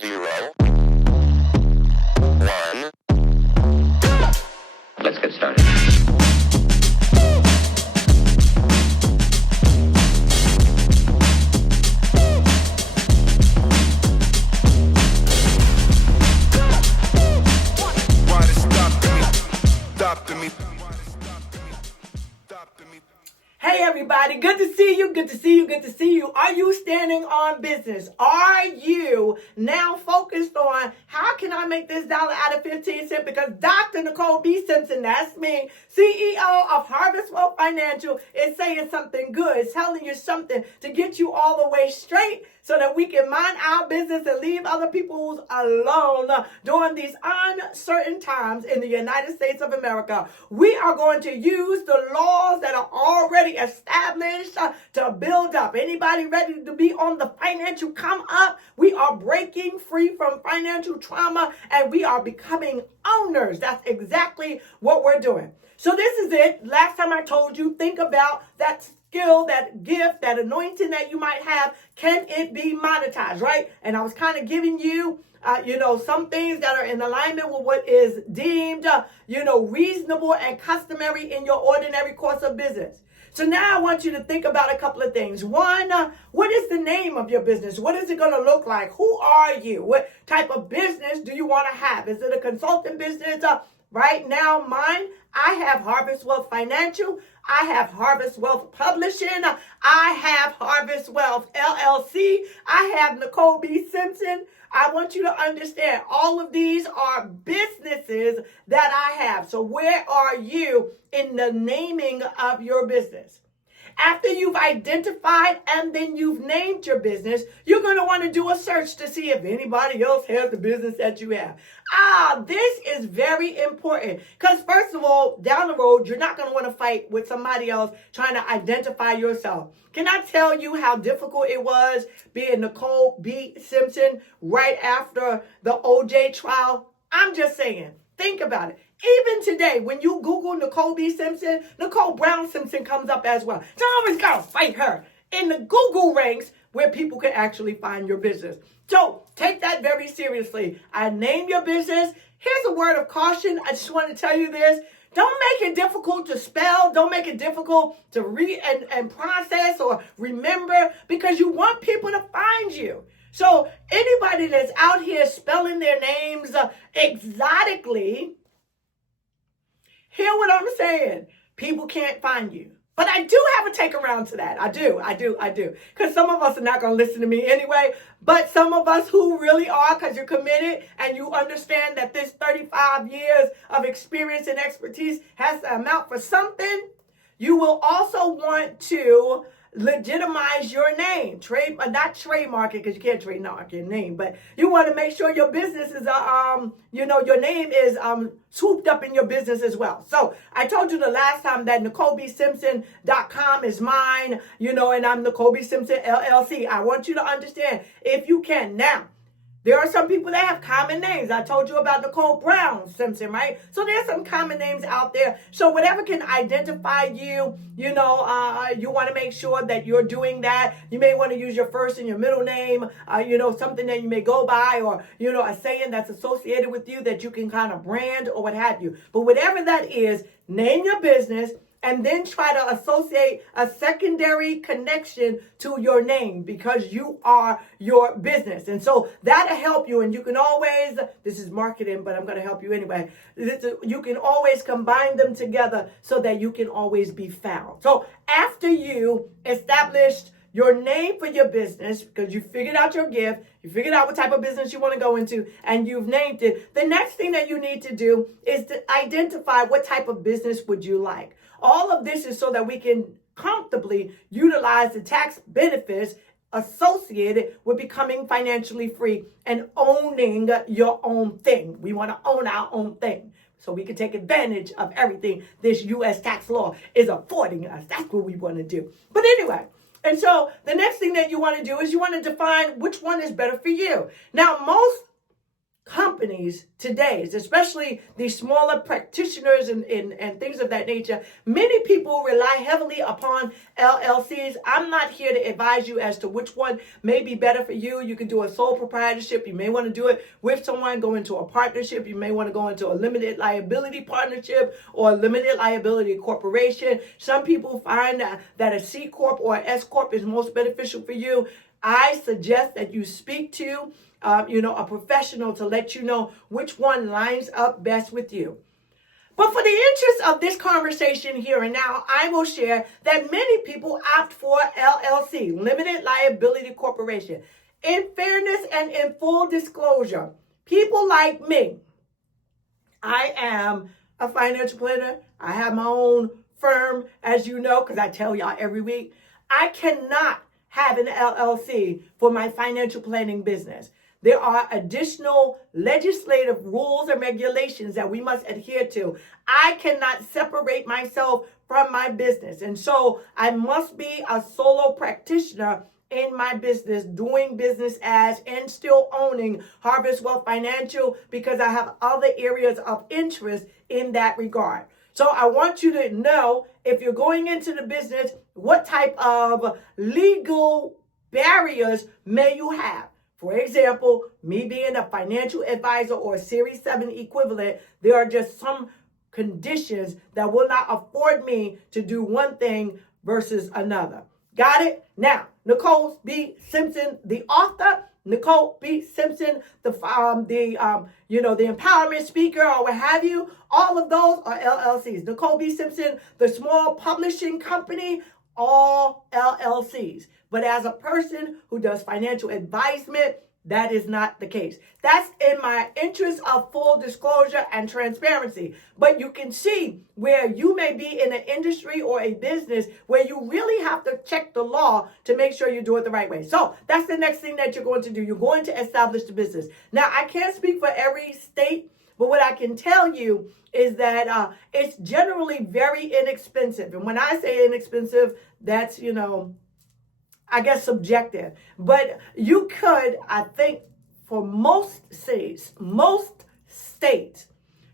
0, 1. Let's get started. Hey everybody, good to see you, good to see you, good to see you. Are you standing on business? Are you now focused on how can I make this dollar out of 15 cents? Because Dr. Nicole B. Simpson, that's me, CEO of Harvest Wealth Financial, is saying something good. It's telling you something to get you all the way straight so that we can mind our business and leave other people alone during these uncertain times in the United States of America. We are going to use the laws that are already established to build up. Anybody ready to be on the financial come up? We are breaking free from financial trauma and we are becoming owners. That's exactly what we're doing. So this is it. Last time I told you, think about that skill, that gift, that anointing that you might have. Can it be monetized, right? And I was kind of giving you, some things that are in alignment with what is deemed, reasonable and customary in your ordinary course of business. So now I want you to think about a couple of things. One, what is the name of your business? What is it going to look like? Who are you? What type of business do you want to have? Is it a consulting business? Right now, mine, I have Harvest Wealth Financial. I have Harvest Wealth Publishing. I have Harvest Wealth LLC. I have Nicole B. Simpson. I want you to understand all of these are businesses that I have. So where are you in the naming of your business? After you've identified and then you've named your business, you're going to want to do a search to see if anybody else has the business that you have. This is very important because first of all, down the road, you're not going to want to fight with somebody else trying to identify yourself. Can I tell you how difficult it was being Nicole B. Simpson right after the OJ trial? I'm just saying, think about it. Even today, when you Google Nicole B. Simpson, Nicole Brown Simpson comes up as well. So I always got to fight her in the Google ranks where people can actually find your business. So take that very seriously. I name your business. Here's a word of caution. I just want to tell you this. Don't make it difficult to spell. Don't make it difficult to read and process or remember because you want people to find you. So anybody that's out here spelling their names exotically, hear what I'm saying. People can't find you. But I do have a take around to that. I do. Because some of us are not going to listen to me anyway. But some of us who really are, because you're committed and you understand that this 35 years of experience and expertise has to amount for something, you will also want to legitimize your name. Not trademark it because you can't trademark your name, but you want to make sure your business is your name is swooped up in your business as well. So I told you the last time that NicoleBSimpson.com is mine, and I'm Nicole B. Simpson LLC. I want you to understand if you can now. There are some people that have common names. I told you about Nicole Brown Simpson, right? So there's some common names out there. So whatever can identify you, you want to make sure that you're doing that. You may want to use your first and your middle name, something that you may go by or, a saying that's associated with you that you can kind of brand or what have you. But whatever that is, name your business and then try to associate a secondary connection to your name because you are your business. And so that'll help you. And you can always, this is marketing, but I'm going to help you anyway. You can always combine them together so that you can always be found. So after you established your name for your business, because you figured out your gift, you figured out what type of business you want to go into, and you've named it, the next thing that you need to do is to identify what type of business would you like. All of this is so that we can comfortably utilize the tax benefits associated with becoming financially free and owning your own thing. We want to own our own thing so we can take advantage of everything this U.S. tax law is affording us. That's what we want to do. But anyway, and so the next thing that you want to do is you want to define which one is better for you. Now, most companies today, especially these smaller practitioners and things of that nature, many people rely heavily upon LLCs. I'm not here to advise you as to which one may be better for you. You can do a sole proprietorship. You may want to do it with someone, go into a partnership. You may want to go into a limited liability partnership or a limited liability corporation. Some people find that a C Corp or S Corp is most beneficial for you. I suggest that you speak to a professional to let you know which one lines up best with you. But for the interest of this conversation here and now, I will share that many people opt for LLC, Limited Liability Corporation. In fairness and in full disclosure, people like me, I am a financial planner. I have my own firm, as you know, because I tell y'all every week. I cannot have an LLC for my financial planning business. There are additional legislative rules and regulations that we must adhere to. I cannot separate myself from my business. And so I must be a solo practitioner in my business, doing business as and still owning Harvest Wealth Financial because I have other areas of interest in that regard. So I want you to know, if you're going into the business, what type of legal barriers may you have. For example, me being a financial advisor or a Series 7 equivalent, there are just some conditions that will not afford me to do one thing versus another. Got it? Now, Nicole B. Simpson, the author, Nicole B. Simpson, the empowerment speaker or what have you, all of those are LLCs. Nicole B. Simpson, the small publishing company, all LLCs. But as a person who does financial advisement, that is not the case. That's in my interest of full disclosure and transparency. But you can see where you may be in an industry or a business where you really have to check the law to make sure you do it the right way. So that's the next thing that you're going to do. You're going to establish the business. Now, I can't speak for every state, but what I can tell you is that it's generally very inexpensive. And when I say inexpensive, that's, I guess subjective, but you could, I think for most states,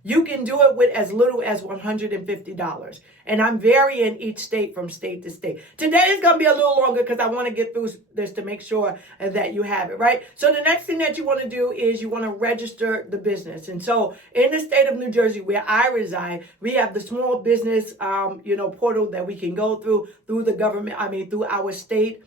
you can do it with as little as $150. And I'm varying each state from state to state. Today is going to be a little longer because I want to get through this to make sure that you have it, right? So the next thing that you want to do is you want to register the business. And so in the state of New Jersey, where I reside, we have the small business, portal that we can go through the government, through our state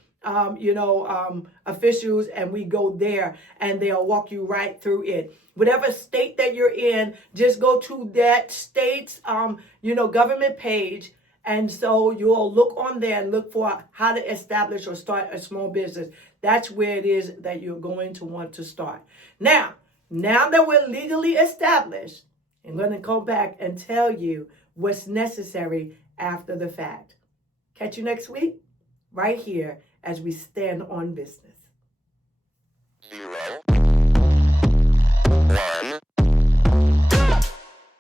officials, and we go there and they'll walk you right through it. Whatever state that you're in, just go to that state's, government page. And so you'll look on there and look for how to establish or start a small business. That's where it is that you're going to want to start. Now that we're legally established, I'm going to go back and tell you what's necessary after the fact. Catch you next week right here as we stand on business.